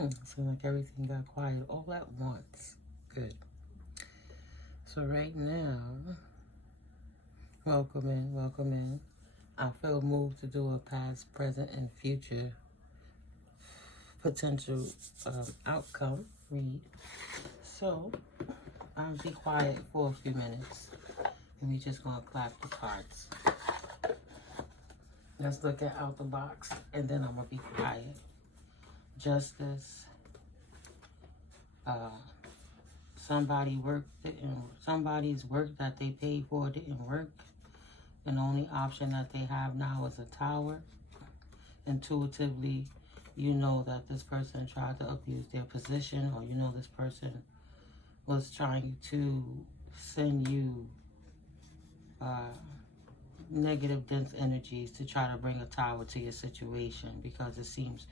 Seems like everything got quiet all at once. Good. So right now, welcome in, welcome in. I feel moved to do a past, present, and future potential outcome read. So I'll be quiet for a few minutes, and we're just gonna clap the cards. Let's look at out the box, and then I'm gonna be quiet. Justice. Somebody's work that they paid for didn't work. And the only option that they have now is a tower. Intuitively, you know that this person tried to abuse their position, or you know this person was trying to send you negative, dense energies to try to bring a tower to your situation, because it seems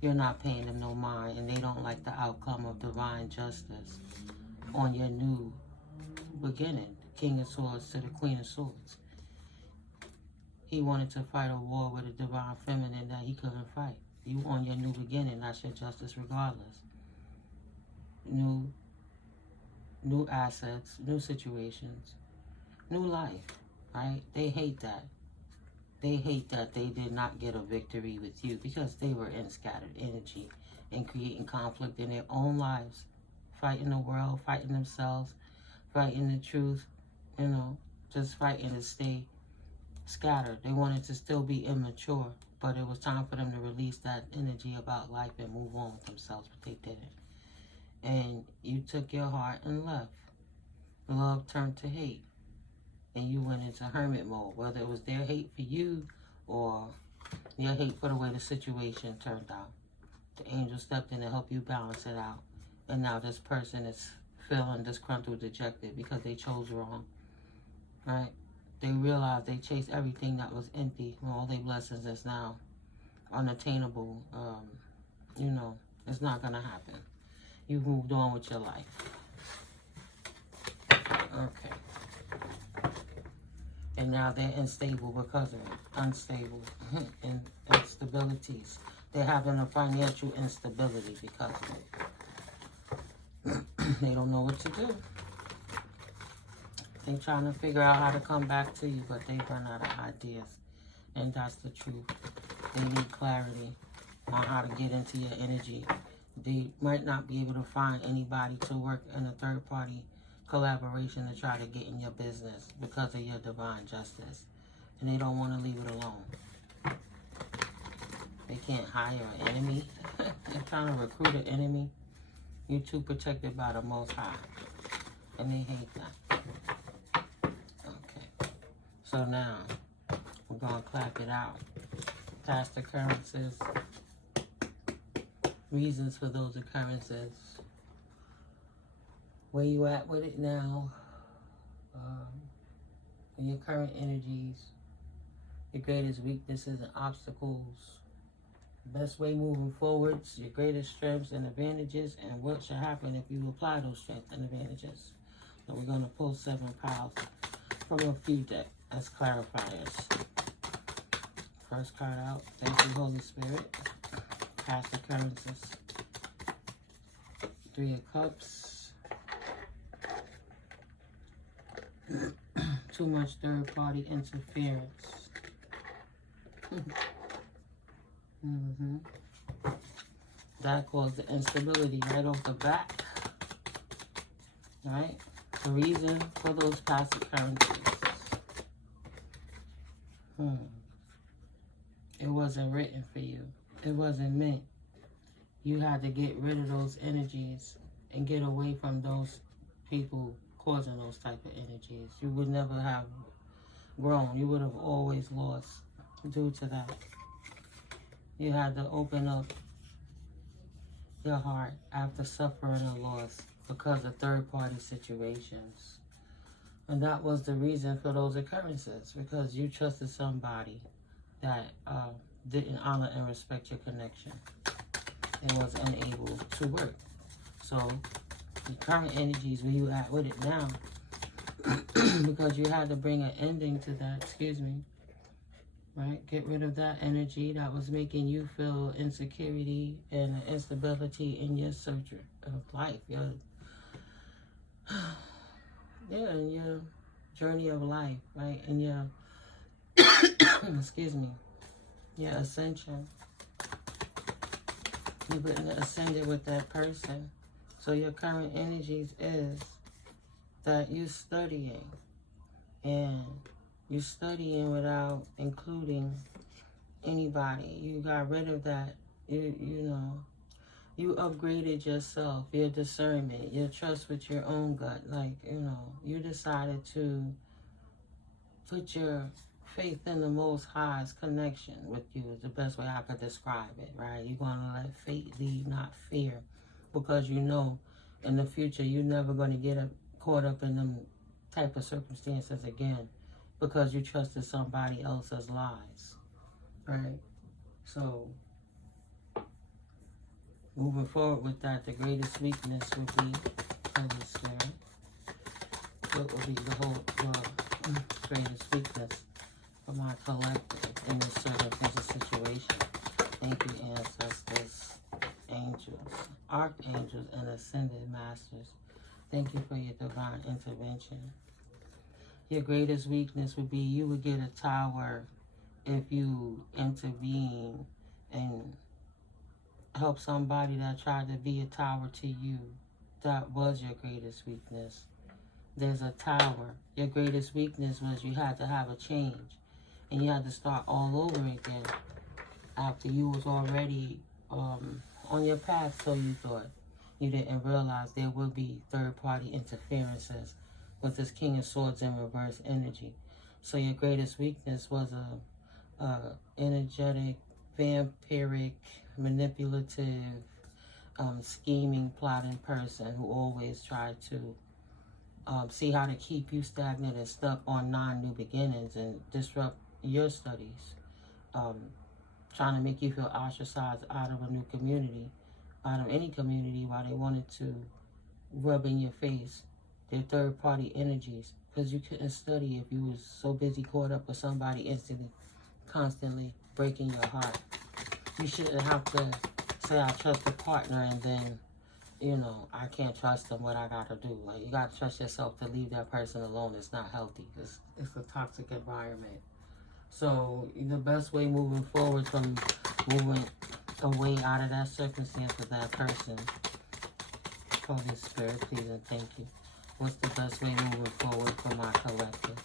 you're not paying them no mind, and they don't like the outcome of divine justice on your new beginning. The King of Swords to the Queen of Swords. He wanted to fight a war with a divine feminine that he couldn't fight. You on your new beginning, that's your justice regardless. New assets, new situations, new life, right? They hate that. They hate that they did not get a victory with you, because they were in scattered energy and creating conflict in their own lives, fighting the world, fighting themselves, fighting the truth, you know, just fighting to stay scattered. They wanted to still be immature, but it was time for them to release that energy about life and move on with themselves, but they didn't. And you took your heart and left. Love turned to hate, and you went into hermit mode, whether it was their hate for you or your hate for the way the situation turned out. The angel stepped in to help you balance it out, and now this person is feeling disgruntled, dejected, because they chose wrong, right? They realized they chased everything that was empty, and all their blessings is now unattainable. You know, it's not going to happen. You've moved on with your life. Okay. And now they're unstable because of it. Unstable. And instabilities. They're having a financial instability because of it. They don't know what to do. They're trying to figure out how to come back to you, but they've run out of ideas. And that's the truth. They need clarity on how to get into your energy. They might not be able to find anybody to work in a third-party collaboration to try to get in your business because of your divine justice. And they don't want to leave it alone. They can't hire an enemy. They're trying to recruit an enemy. You're too protected by the Most High. And they hate that. Okay. So now, we're going to clap it out. Past occurrences. Reasons for those occurrences. Where you at with it now. And your current energies. Your greatest weaknesses and obstacles. Best way moving forwards. Your greatest strengths and advantages. And what should happen if you apply those strengths and advantages. So we're going to pull 7 piles from a few decks as clarifiers. First card out. Thank you, Holy Spirit. Past occurrences. 3 of Cups. Too much third-party interference. That caused the instability right off the bat. Right? The reason for those past occurrences. It wasn't written for you. It wasn't meant. You had to get rid of those energies and get away from those people causing those type of energies. You would never have grown. You would have always lost due to that. You had to open up your heart after suffering a loss because of third-party situations. And that was the reason for those occurrences, because you trusted somebody that didn't honor and respect your connection and was unable to work. So the current energies, where you at with it now, because you had to bring an ending to that, excuse me, right? Get rid of that energy that was making you feel insecurity and instability in your search of life. Your, yeah, in your journey of life, right? In your, excuse me, your ascension. You've been ascended with that person. So your current energies is that you're studying. And you're studying without including anybody. You got rid of that. You know, you upgraded yourself, your discernment, your trust with your own gut. Like, you know, you decided to put your faith in the Most High's connection with you is the best way I could describe it, right? You're going to let fate lead, not fear, because you know in the future you're never going to get caught up in them type of circumstances again because you trusted somebody else's lies, right? So moving forward with that, the greatest weakness would be Holy Spirit. What would be the greatest weakness for my collective in this circumstance situation? Thank you, ancestors, angels, archangels, and ascended masters. Thank you for your divine intervention. Your greatest weakness would be you would get a tower if you intervene and help somebody that tried to be a tower to you. That was your greatest weakness. There's a tower. Your greatest weakness was you had to have a change. And you had to start all over again after you was already on your path, so you thought. You didn't realize there would be third-party interferences with this King of Swords in reverse energy. So your greatest weakness was a energetic, vampiric, manipulative, scheming, plotting person who always tried to see how to keep you stagnant and stuck on non-new beginnings and disrupt your studies. Trying to make you feel ostracized out of a new community, out of any community, while they wanted to rub in your face their third-party energies, because you couldn't study if you was so busy caught up with somebody instantly, constantly breaking your heart. You shouldn't have to say, I trust a partner, and then, you know, I can't trust them, what I gotta do. Like, you gotta trust yourself to leave that person alone. It's not healthy. It's a toxic environment. So the best way moving forward from moving away out of that circumstance with that person, Holy Spirit, please and thank you. What's the best way moving forward for my collective?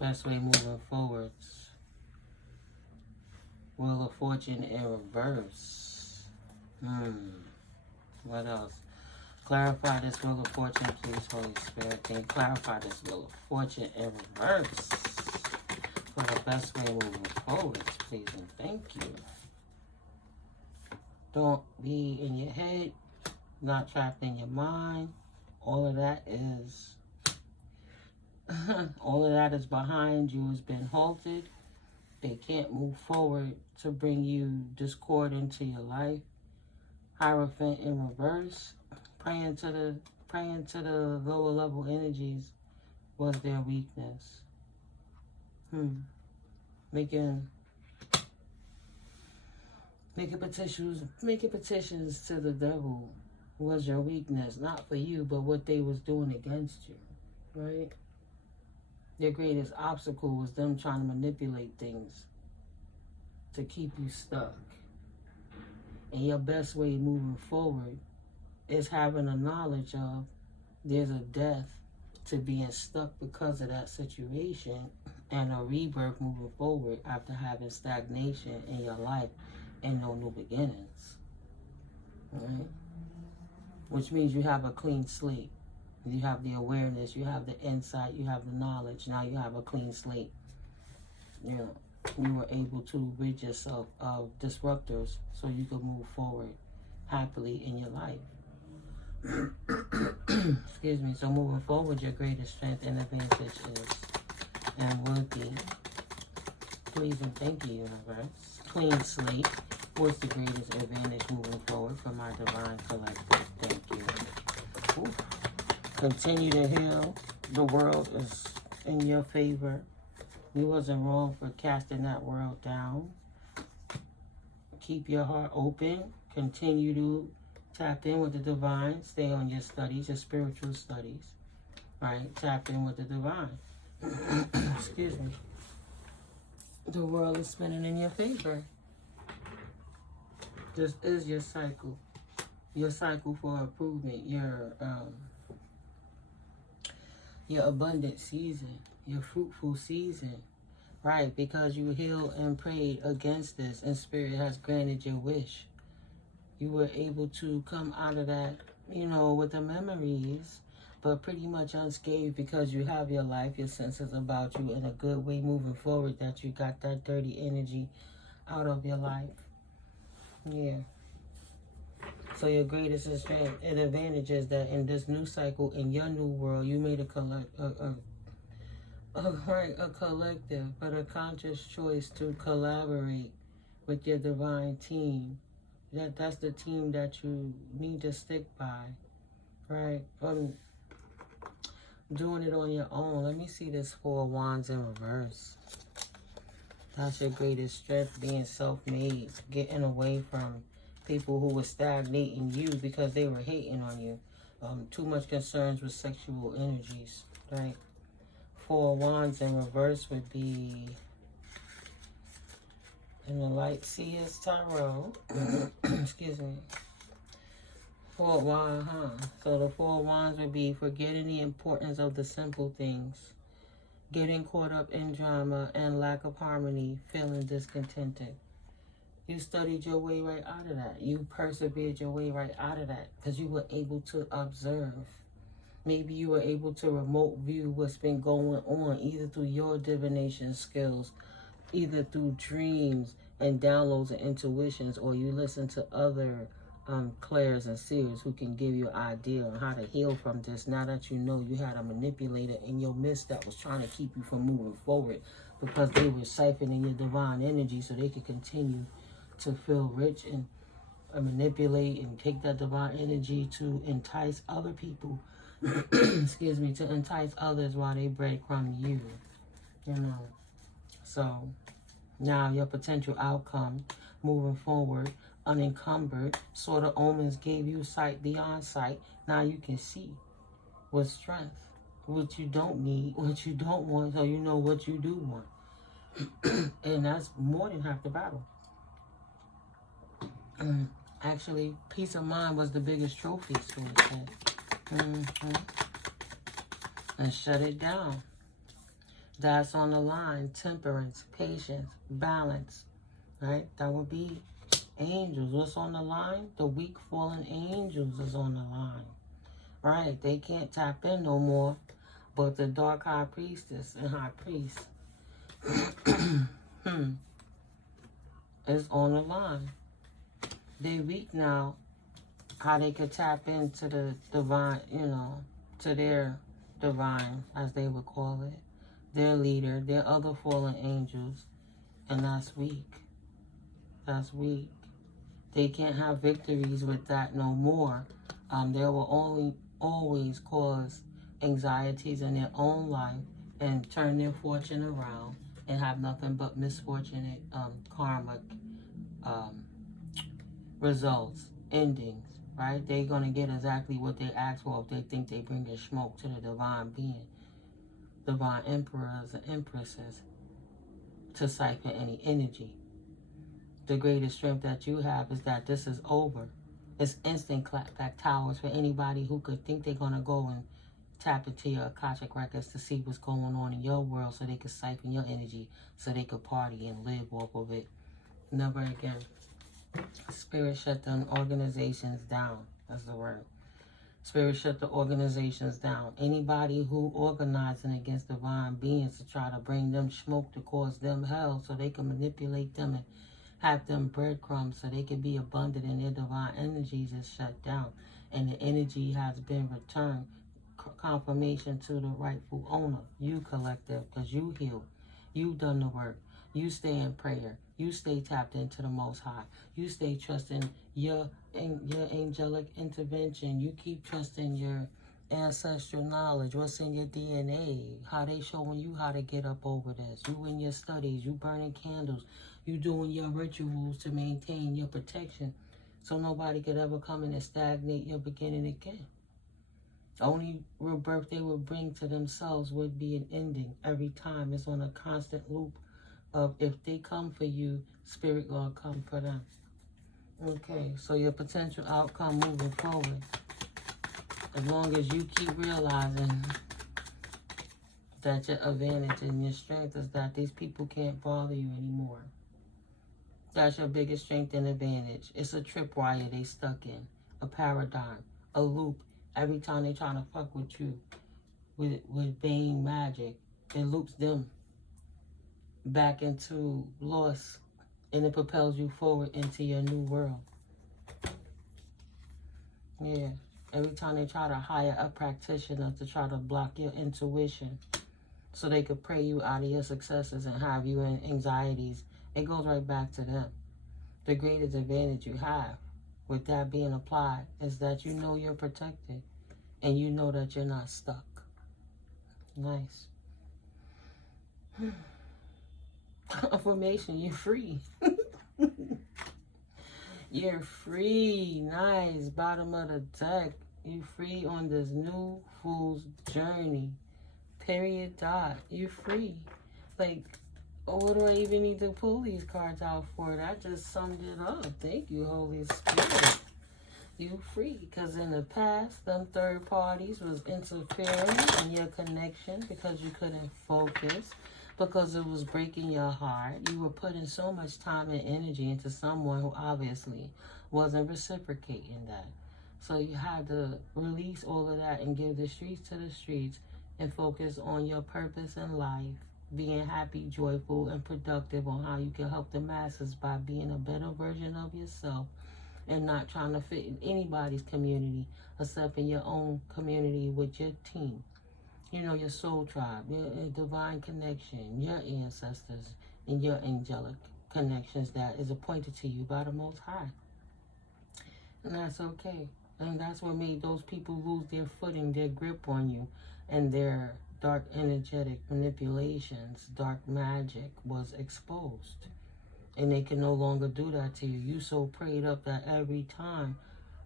Best way moving forwards. Wheel of Fortune in reverse. What else? Clarify this Wheel of Fortune, please, Holy Spirit. Can you clarify this Wheel of Fortune in reverse for the best way moving forward, please, and thank you. Don't be in your head, not trapped in your mind. All of that is, behind you, has been halted. They can't move forward to bring you discord into your life. Hierophant in reverse. Praying to the lower level energies was their weakness. Making petitions to the devil was your weakness, not for you, but what they was doing against you, right? Their greatest obstacle was them trying to manipulate things to keep you stuck. And your best way moving forward is having a knowledge of there's a death to being stuck because of that situation, and a rebirth moving forward after having stagnation in your life and no new beginnings. Right? Which means you have a clean slate. You have the awareness, you have the insight, you have the knowledge. Now you have a clean slate. You know, you were able to rid yourself of disruptors so you could move forward happily in your life. Excuse me. So moving forward, your greatest strength and advantage is and would be, please and thank you, universe. Clean slate. What's the greatest advantage moving forward for my divine collective? Thank you. Ooh, Continue to heal. The world is in your favor. You wasn't wrong for casting that world down. Keep your heart open. Continue to tap in with the divine. Stay on your studies, your spiritual studies. Right? Tap in with the divine. Excuse me. The world is spinning in your favor. This is your cycle. Your cycle for improvement. Your abundant season. Your fruitful season. Right? Because you healed and prayed against this and Spirit has granted your wish. You were able to come out of that, you know, with the memories, but pretty much unscathed because you have your life, your senses about you in a good way moving forward, that you got that dirty energy out of your life. Yeah. So your greatest strength and advantage is that in this new cycle, in your new world, you made a collective, but a conscious choice to collaborate with your divine team. That's the team that you need to stick by, right? Doing it on your own. Let me see this 4 of Wands in reverse. That's your greatest strength, being self-made, getting away from people who were stagnating you because they were hating on you. Too much concerns with sexual energies, right? 4 of Wands in reverse would be in the LIGHTSEERSTAROT. Excuse me. 4 of Wands, So the 4 of Wands would be forgetting the importance of the simple things, getting caught up in drama and lack of harmony, feeling discontented. You studied your way right out of that. You persevered your way right out of that because you were able to observe. Maybe you were able to remote view what's been going on, either through your divination skills, either through dreams and downloads and intuitions, or you listen to other clairs and seers who can give you an idea on how to heal from this. Now that you know you had a manipulator in your midst that was trying to keep you from moving forward because they were siphoning your divine energy so they could continue to feel rich and manipulate and take that divine energy to entice other people, excuse me, to entice others while they breadcrumb you, you know. So now your potential outcome moving forward, unencumbered, sort of omens gave you sight beyond sight. Now you can see with strength what you don't need, what you don't want, so you know what you do want. And that's more than half the battle. Actually, peace of mind was the biggest trophy, so it said. And shut it down. That's on the line. Temperance, patience, balance. Right? That would be angels. What's on the line? The weak fallen angels is on the line. Right? They can't tap in no more. But the dark high priestess and high priest is on the line. They weak now. How they could tap into the divine, you know, to their divine, as they would call it. Their leader, their other fallen angels. And that's weak. That's weak. They can't have victories with that no more. They will always cause anxieties in their own life and turn their fortune around and have nothing but misfortunate karmic results, endings, right? They're going to get exactly what they ask for if they think they bring a smoke to the divine being, divine emperors and empresses, to siphon any energy. The greatest strength that you have is that this is over. It's instant clapback towers for anybody who could think they're going to go and tap into your Akashic records to see what's going on in your world so they could siphon your energy so they could party and live off of it. Never again. Spirit shut the organizations down. That's the word. Spirit shut the organizations down. Anybody who organizing against divine beings to try to bring them smoke to cause them hell so they can manipulate them and have them breadcrumbs so they can be abundant in their divine energies is shut down. And the energy has been returned. Confirmation to the rightful owner. You collective, because you healed. You've done the work. You stay in prayer. You stay tapped into the Most High. You stay trusting your angelic intervention. You keep trusting your ancestral knowledge, what's in your DNA, how they showing you how to get up over this. You in your studies, you burning candles, you doing your rituals to maintain your protection so nobody could ever come in and stagnate your beginning again. The only rebirth they would bring to themselves would be an ending every time. It's on a constant loop of if they come for you, spirit gonna come for them. Okay, so your potential outcome moving forward, as long as you keep realizing that your advantage and your strength is that these people can't bother you anymore. That's your biggest strength and advantage. It's a tripwire they stuck in, a paradigm, a loop. Every time they try to fuck with you with Bane magic, it loops them back into loss, and it propels you forward into your new world. Yeah. Every time they try to hire a practitioner to try to block your intuition so they could pray you out of your successes and have you in anxieties, it goes right back to them. The greatest advantage you have with that being applied is that you know you're protected and you know that you're not stuck. Nice. Affirmation, you're free. You're free. Nice. Bottom of the deck. You free on this new fool's journey. Period. Dot. You free. Like, what do I even need to pull these cards out for? That just summed it up. Thank you, Holy Spirit. You free. Because in the past, them third parties was interfering in your connection because you couldn't focus. Because it was breaking your heart. You were putting so much time and energy into someone who obviously wasn't reciprocating that. So you had to release all of that and give the streets to the streets and focus on your purpose in life, being happy, joyful, and productive on how you can help the masses by being a better version of yourself and not trying to fit in anybody's community except in your own community with your team. You know, your soul tribe, your divine connection, your ancestors, and your angelic connections that is appointed to you by the Most High. And that's okay. And that's what made those people lose their footing, their grip on you, and their dark energetic manipulations, dark magic was exposed. And they can no longer do that to you. You so prayed up that every time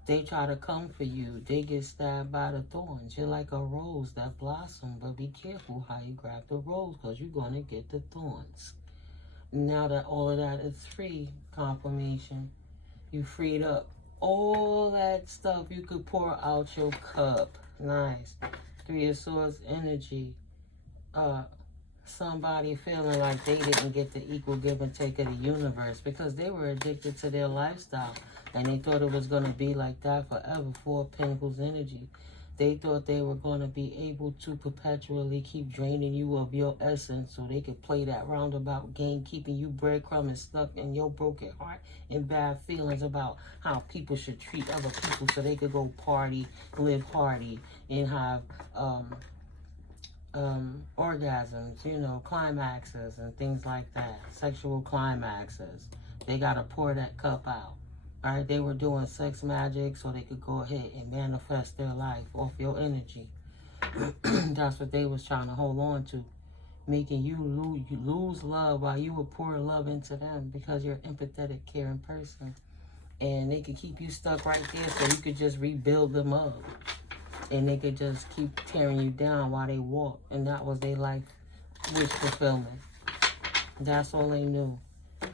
they try to come for you, they get stabbed by the thorns. You're like a rose that blossoms, but be careful how you grab the rose because you're going to get the thorns. Now that all of that is free, confirmation, you freed up all that stuff. You could pour out your cup. Nice. Three of Swords energy. Somebody feeling like they didn't get the equal give and take of the universe because they were addicted to their lifestyle. And they thought it was going to be like that forever. Four of Pentacles energy. They thought they were going to be able to perpetually keep draining you of your essence so they could play that roundabout game, keeping you breadcrumb and stuck in your broken heart and bad feelings about how people should treat other people so they could go party, live hardy, and have orgasms, you know, climaxes and things like that. Sexual climaxes. They got to pour that cup out. All right, they were doing sex magic so they could go ahead and manifest their life off your energy. That's what they was trying to hold on to, making you lose love while you were pouring love into them because you're an empathetic, caring person. And they could keep you stuck right there so you could just rebuild them up. And they could just keep tearing you down while they walk. And that was their life wish fulfillment. That's all they knew.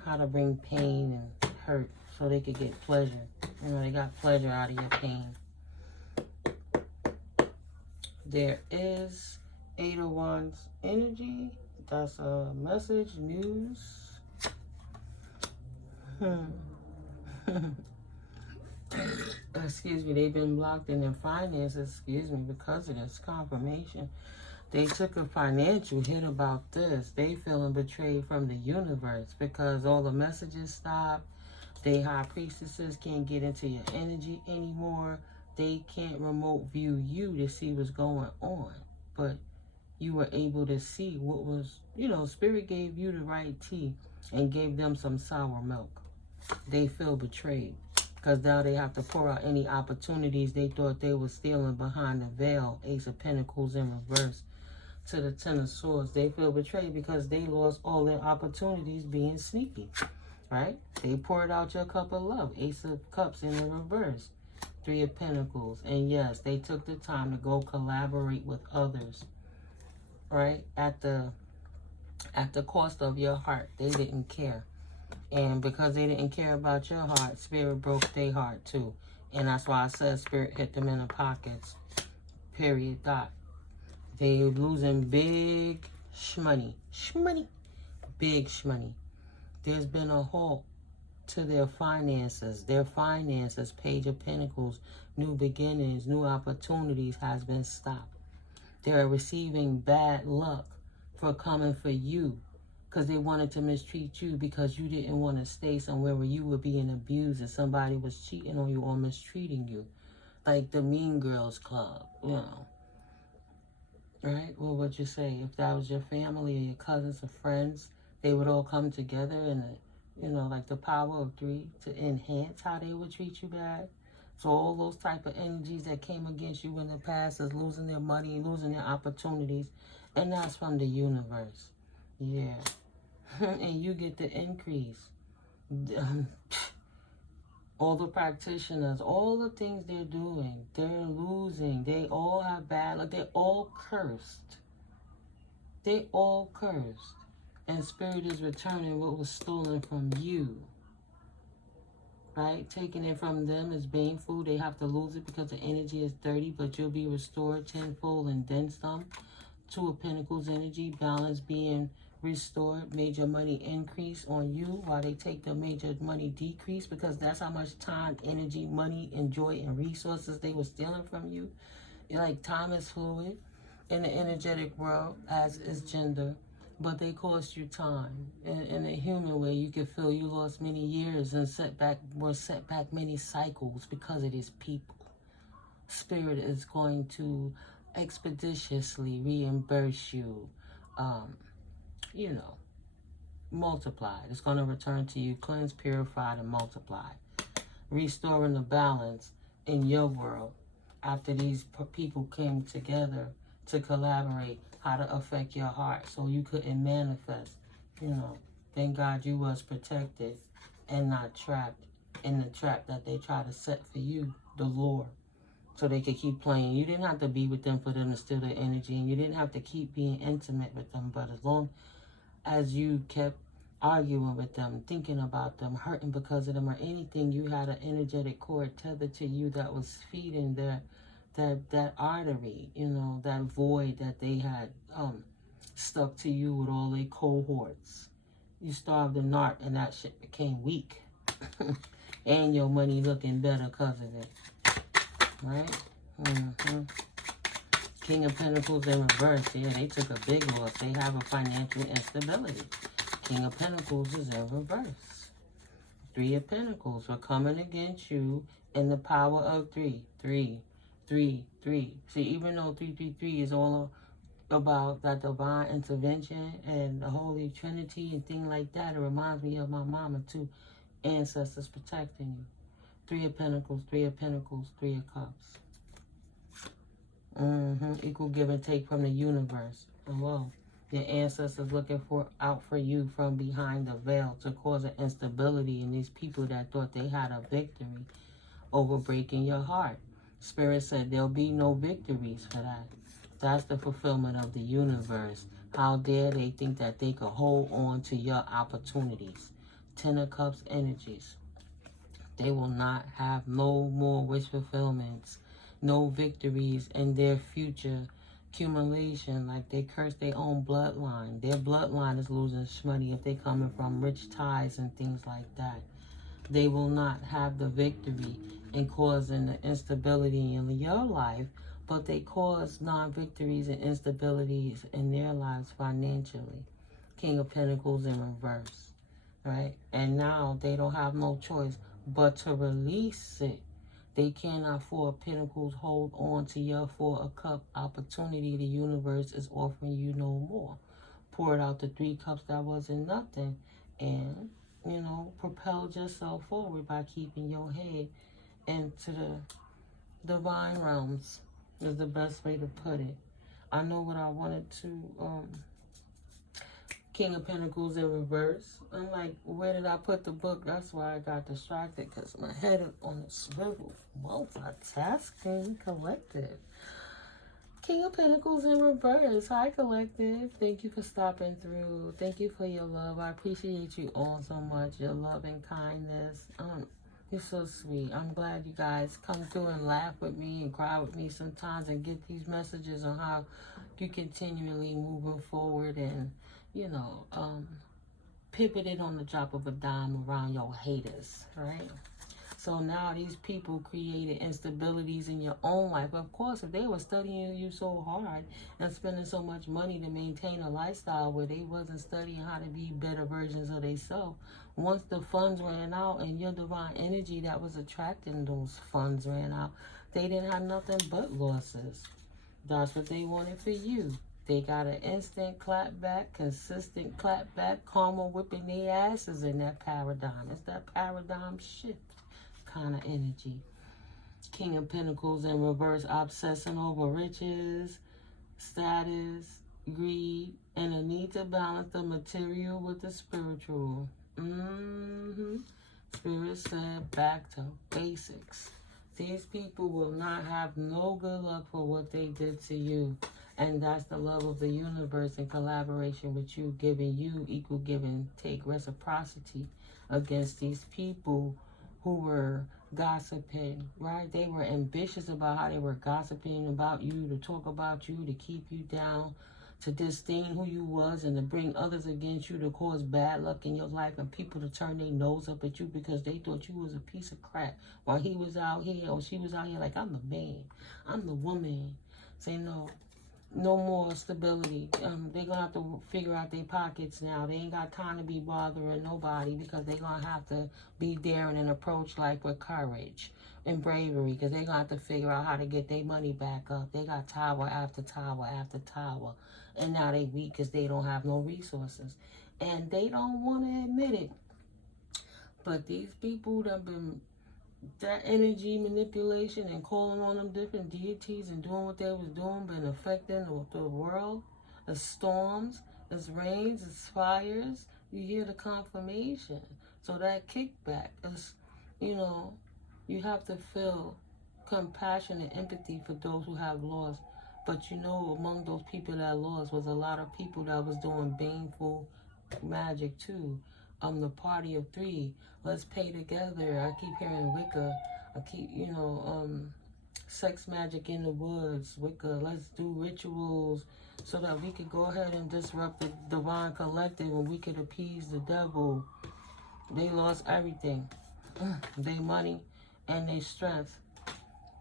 How to bring pain and hurt so they could get pleasure. You know, they got pleasure out of your pain. There is 8 of Wands energy. That's a message, news. Excuse me, they've been blocked in their finances, excuse me, because of this confirmation. They took a financial hit about this. They feeling betrayed from the universe because all the messages stopped. They high priestesses can't get into your energy anymore. They can't remote view you to see what's going on. But you were able to see what was, you know, Spirit gave you the right tea and gave them some sour milk. They feel betrayed. Because now they have to pour out any opportunities they thought they were stealing behind the veil. Ace of Pentacles in reverse to the Ten of Swords. They feel betrayed because they lost all their opportunities being sneaky, right? They poured out your cup of love. Ace of Cups in the reverse. Three of Pentacles. And yes, they took the time to go collaborate with others, right? At the cost of your heart. They didn't care. And because they didn't care about your heart, Spirit broke their heart too. And that's why I said Spirit hit them in the pockets. Period. Dot. They losing big shmoney. Shmoney. Big shmoney. There's been a halt to their finances. Their finances, Page of Pentacles, new beginnings, new opportunities has been stopped. They're receiving bad luck for coming for you. Because they wanted to mistreat you because you didn't want to stay somewhere where you were being abused and somebody was cheating on you or mistreating you. Like the Mean Girls Club, you know. Right? What would you say? If that was your family or your cousins or friends, they would all come together and, you know, like the power of three to enhance how they would treat you bad. So all those type of energies that came against you in the past is losing their money, losing their opportunities. And that's from the universe. Yeah. And you get the increase. All the practitioners, all the things they're doing, they're losing. They all have bad luck. They're all cursed. They all cursed. And Spirit is returning what was stolen from you. Right? Taking it from them is baneful. They have to lose it because the energy is dirty, but you'll be restored tenfold and then some. Two of Pentacles energy, balance being restored, major money increase on you while they take the major money decrease, because that's how much time, energy, money, and joy and resources they were stealing from you. You're like, time is fluid in the energetic world, as is gender, but they cost you time. In a human way, you can feel you lost many years and set back many cycles because of these people. Spirit is going to expeditiously reimburse you, you know, multiplied. It's going to return to you, cleansed, purified, and multiplied. Restoring the balance in your world after these people came together to collaborate how to affect your heart so you couldn't manifest. You know, thank God you was protected and not trapped in the trap that they try to set for you, the lure, so they could keep playing. You didn't have to be with them for them to steal their energy, and you didn't have to keep being intimate with them, but as long as you kept arguing with them, thinking about them, hurting because of them or anything, you had an energetic cord tethered to you that was feeding that artery, you know, that void that they had stuck to you with all their cohorts. You starved the narc and that shit became weak. And your money looking better because of it. Right? King of Pentacles in reverse. Yeah, they took a big loss. They have a financial instability. King of Pentacles is in reverse. Three of Pentacles are coming against you in the power of three. Three. See, even though 333 is all about that divine intervention and the Holy Trinity and things like that, it reminds me of my mama too. Ancestors protecting you. Three of Pentacles, Three of Pentacles, Three of Cups. Equal give and take from the universe. Hello. Your ancestors looking out for you from behind the veil to cause an instability in these people that thought they had a victory over breaking your heart. Spirit said there'll be no victories for that. That's the fulfillment of the universe. How dare they think that they could hold on to your opportunities. Ten of Cups energies. They will not have no more wish fulfillments, no victories in their future accumulation. Like they curse their own bloodline. Their bloodline is losing money if they coming from rich ties and things like that. They will not have the victory in causing the instability in your life, but they cause non-victories and instabilities in their lives financially. King of Pentacles in reverse, right? And now they don't have no choice but to release it. They cannot, Four of Pentacles, hold on to your Four of Cup opportunity. The universe is offering you no more. Poured out the Three Cups that wasn't nothing, and you know, propelled yourself forward by keeping your head into the divine realms is the best way to put it. I know what I wanted to, King of Pentacles in reverse. I'm like, where did I put the book? That's why I got distracted, because my head is on a swivel. Multitasking, collective. King of Pentacles in reverse. Hi, collective. Thank you for stopping through. Thank you for your love. I appreciate you all so much. Your love and kindness. You're so sweet. I'm glad you guys come through and laugh with me and cry with me sometimes and get these messages on how you continually moving forward and, you know, pivoted on the drop of a dime around your haters, right? So now these people created instabilities in your own life. Of course, if they were studying you so hard and spending so much money to maintain a lifestyle where they wasn't studying how to be better versions of themselves, once the funds ran out and your divine energy that was attracting those funds ran out, they didn't have nothing but losses. That's what they wanted for you. They got an instant clap back, consistent clap back, karma whipping their asses in that paradigm. It's that paradigm shift kind of energy. King of Pentacles in reverse, obsessing over riches, status, greed, and a need to balance the material with the spiritual. Spirit said back to basics. These people will not have no good luck for what they did to you. And that's the love of the universe in collaboration with you, giving you equal give and take reciprocity against these people who were gossiping, right? They were ambitious about how they were gossiping about you, to talk about you, to keep you down, to disdain who you was, and to bring others against you, to cause bad luck in your life, and people to turn their nose up at you because they thought you was a piece of crap while he was out here or she was out here like, I'm the man, I'm the woman. Say no. No more stability. They're gonna have to figure out their pockets now. They ain't got time to be bothering nobody, because they're gonna have to be daring and approach life with courage and bravery, because they're gonna have to figure out how to get their money back up. They got tower after tower after tower, and now they weak because they don't have no resources, and they don't want to admit it. But these people that been that energy manipulation and calling on them different deities and doing what they was doing, been affecting the world, as storms, as rains, as fires. You hear the confirmation. So that kickback is, you know, you have to feel compassion and empathy for those who have lost. But you know, among those people that lost was a lot of people that was doing baneful magic too. The party of three, let's pay together. I keep hearing Wicca. I keep, you know, sex magic in the woods, Wicca. Let's do rituals so that we could go ahead and disrupt the divine collective and we could appease the devil. They lost everything. Their money and their strength.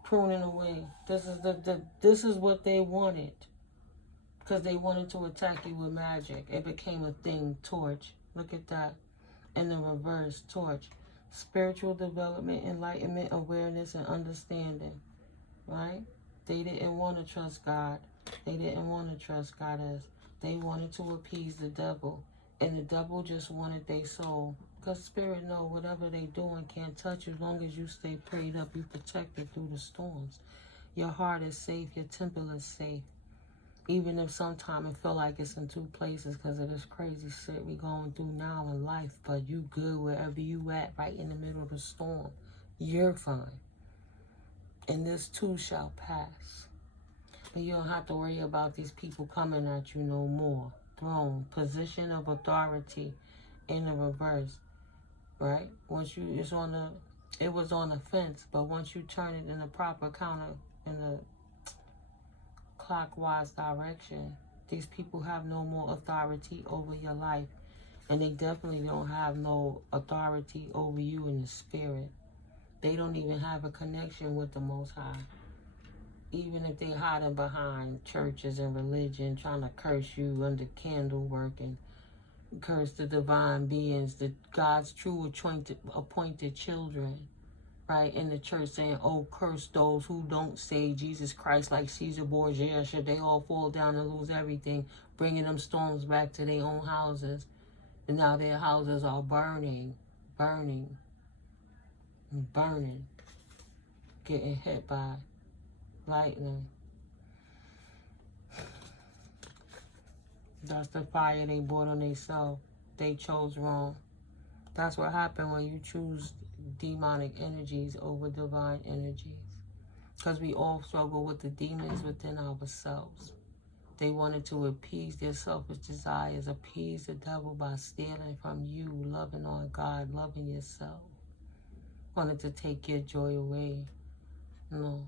Pruning away. This is what they wanted. Because they wanted to attack you with magic. It became a thing. Torch. Look at that. In the reverse, torch. Spiritual development, enlightenment, awareness, and understanding. Right? They didn't want to trust God. They didn't want to trust GodGoddess. They wanted to appease the devil. And the devil just wanted their soul. Because spirit know whatever they doing can't touch you as long as you stay prayed up. You protected through the storms. Your heart is safe. Your temple is safe. Even if sometimes it feel like it's in two places because of this crazy shit we going through now in life. But you good wherever you at, right in the middle of the storm. You're fine. And this too shall pass. But you don't have to worry about these people coming at you no more. Throne, position of authority in the reverse. Right? Once you, it was on the fence. But once you turn it in the proper counter, in the clockwise direction, these people have no more authority over your life, and they definitely don't have no authority over you in the spirit. They don't even have a connection with the Most High, even if they hiding behind churches and religion, trying to curse you under candle work and curse the divine beings, the God's true appointed children. Right, in the church saying, oh, curse those who don't say Jesus Christ, like Caesar Borgia. Should they all fall down and lose everything, bringing them storms back to their own houses? And now their houses are burning, burning, burning, getting hit by lightning. That's the fire they brought on themselves. They chose wrong. That's what happened when you choose demonic energies over divine energies. Because we all struggle with the demons within ourselves. They wanted to appease their selfish desires, appease the devil by stealing from you, loving on God, loving yourself. Wanted to take your joy away. No.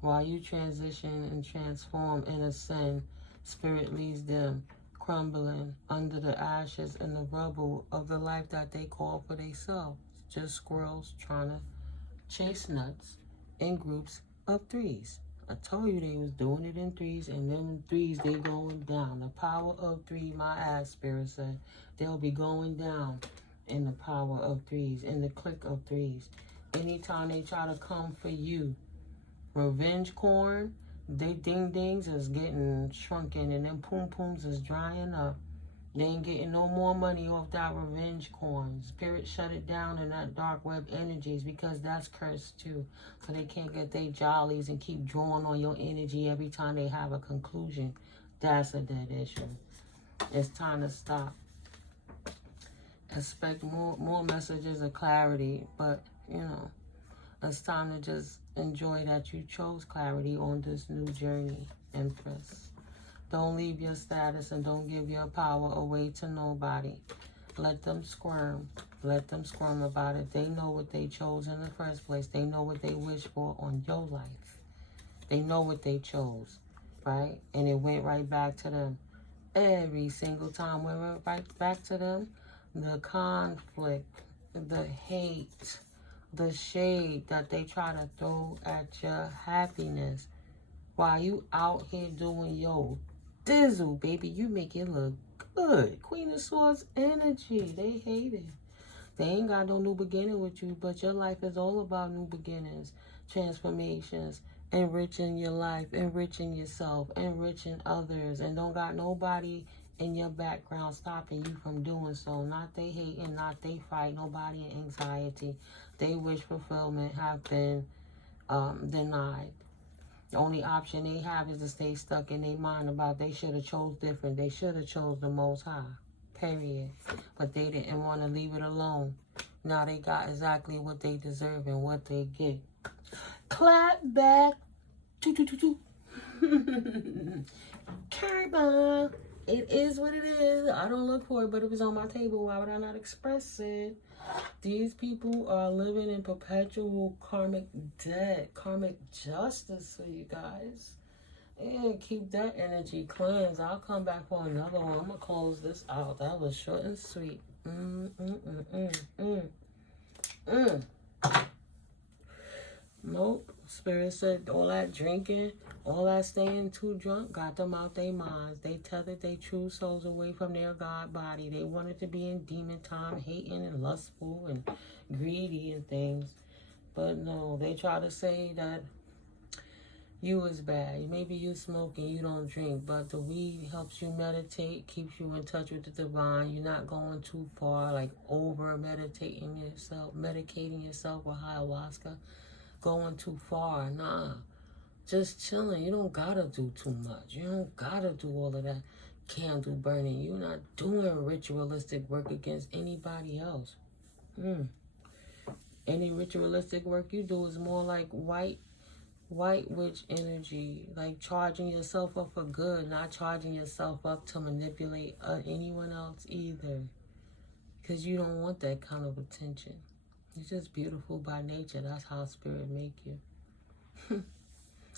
While you transition and transform in a sin, spirit leaves them crumbling under the ashes and the rubble of the life that they call for themselves. Just squirrels trying to chase nuts in groups of threes. I told you they was doing it in threes, and them threes, they going down. The power of three, my ass spirit said, they'll be going down in the power of threes, in the click of threes. Anytime they try to come for you, revenge corn, they ding-dings is getting shrunken, and them poom-pooms is drying up. They ain't getting no more money off that revenge corn. Spirit shut it down in that dark web energies because that's cursed too. So they can't get their jollies and keep drawing on your energy every time they have a conclusion. That's a dead issue. It's time to stop. Expect more messages of clarity, but you know, it's time to just enjoy that you chose clarity on this new journey, Empress. Don't leave your status and don't give your power away to nobody. Let them squirm. Let them squirm about it. They know what they chose in the first place. They know what they wish for on your life. They know what they chose, right? And it went right back to them. Every single time we went right back to them. The conflict, the hate, the shade that they try to throw at your happiness while you out here doing your dizzle, baby. You make it look good. Queen of Swords energy. They hate it. They ain't got no new beginning with you, but your life is all about new beginnings, transformations, enriching your life, enriching yourself, enriching others, and don't got nobody in your background stopping you from doing so. Not they hating, not they fight, nobody in anxiety. They wish fulfillment have been denied. The only option they have is to stay stuck in their mind about they should have chose different. They should have chose the Most High, period. But they didn't want to leave it alone. Now they got exactly what they deserve and what they get. Clap back. Karma. It is what it is. I don't look for it, but it was on my table. Why would I not express it? These people are living in perpetual karmic debt, karmic justice for you guys. And keep that energy cleansed. I'll come back for another one. I'm going to close this out. That was short and sweet. Nope. Spirit said all that drinking, all that staying too drunk got them out their minds. They tethered their true souls away from their God body. They wanted to be in demon time, hating and lustful and greedy and things. But no, they try to say that you is bad. Maybe you smoke and you don't drink, but the weed helps you meditate, keeps you in touch with the divine. You're not going too far, like over meditating yourself, medicating yourself with ayahuasca. Going too far. Nah, just chilling. You don't gotta do too much. You don't gotta do all of that candle burning. You're not doing ritualistic work against anybody else. Any ritualistic work you do is more like white witch energy, like charging yourself up for good, not charging yourself up to manipulate anyone else either, because you don't want that kind of attention. You're just beautiful by nature. That's how spirit make you.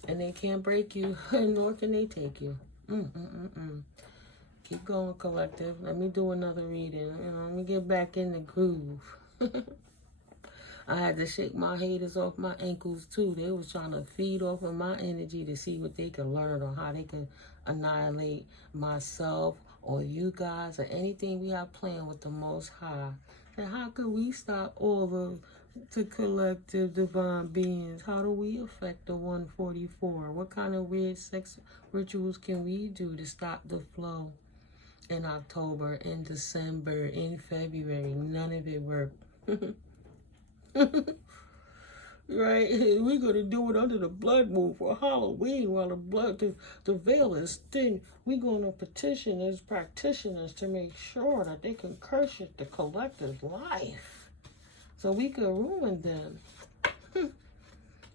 And they can't break you, nor can they take you. Keep going, collective. Let me do another reading. Let me get back in the groove. I had to shake my haters off my ankles too. They was trying to feed off of my energy to see what they could learn or how they could annihilate myself or you guys or anything we have planned with the Most High. And how could we stop all of the collective divine beings? How do we affect the 144? What kind of weird sex rituals can we do to stop the flow? in October, in December, in February. None of it worked. Right? We're going to do it under the blood moon for Halloween while the veil is thin. We're going to petition as practitioners to make sure that they can curse the collective life so we can ruin them.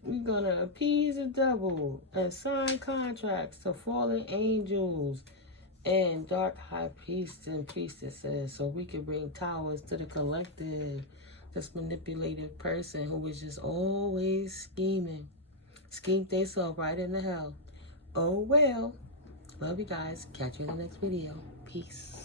We're going to appease the devil and sign contracts to fallen angels and dark high priests and priestesses so we can bring towers to the collective. This manipulative person who was just always scheming. Schemed themselves right into hell. Oh well. Love you guys. Catch you in the next video. Peace.